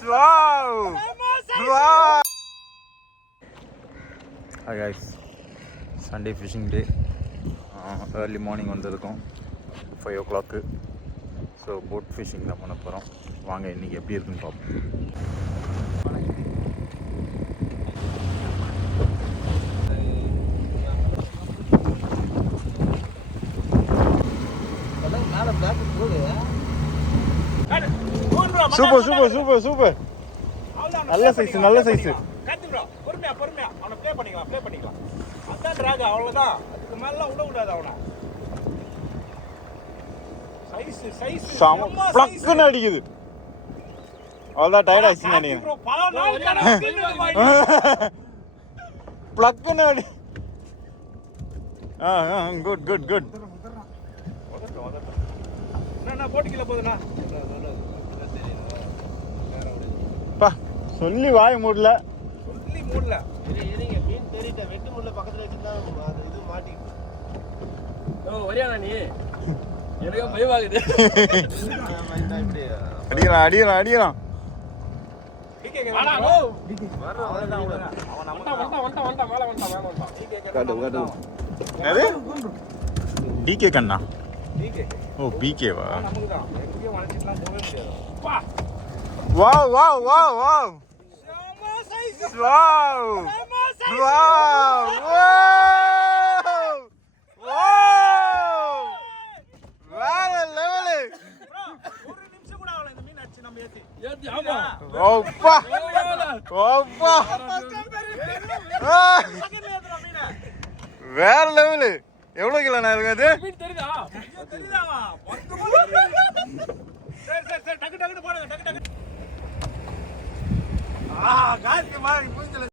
Wow! Wow! Hi guys, Sunday fishing day. Early morning வந்திருக்கோம் 5 o'clock. So boat phishing தான் பண்ண போகிறோம். வாங்க இன்றைக்கி எப்படி இருக்குன்னு பார்ப்போம். Super super super super. நல்ல சைஸ் நல்ல சைஸ். பொறுமையா பொறுமையா அவனை ப்ளே பண்ணிக்கலாம். அதான் டிராக் அவ்வளவுதான். அதுக்கு மேல விட கூடாது அவனை. சைஸ் சாம ப்ளக்னு அடிக்குது. அவ்வளவுதான் டயர்ட் ஆயிடுச்சு நீ. பல நாள் ப்ளக்னு அடி. Good good good. நான் போட்டுக்கல போதுனா. பா சொல்லி வாய மூடல. மீன் தெரிட்ட வெட்டு முள்ள பக்கத்துல வச்சிருந்தா இது மாட்டி. ஓ வரியானா நீ? எனக்கு பயமாகுது. அடிக்கலாம். வாடா ஓ. அவ்வளவுதான். காட்டு. என்னது? டிகே கண்ணா. ஓ பிகேவா? நமக்கு தான். எங்கேயும் வளைச்சிட்டலாம் போவே முடியாது. வா. Wow! வேற லெவலு. ஒரு நிமிஷம் கூட ஆகல இந்த மீன் அடிச்சு நம்ம ஏத்தி. ஆமா. ஓப்பா. செகண்ட்ல ஏத்துற மீன். வேற லெவலு. எவ்வளவு கிலோ நான் இருக்கு அது? மீன் தெரியுதா? தெரியுதாவா? சரி டக்கு போடுங்க டக்கு. காத்து மாதிரி மூஞ்சில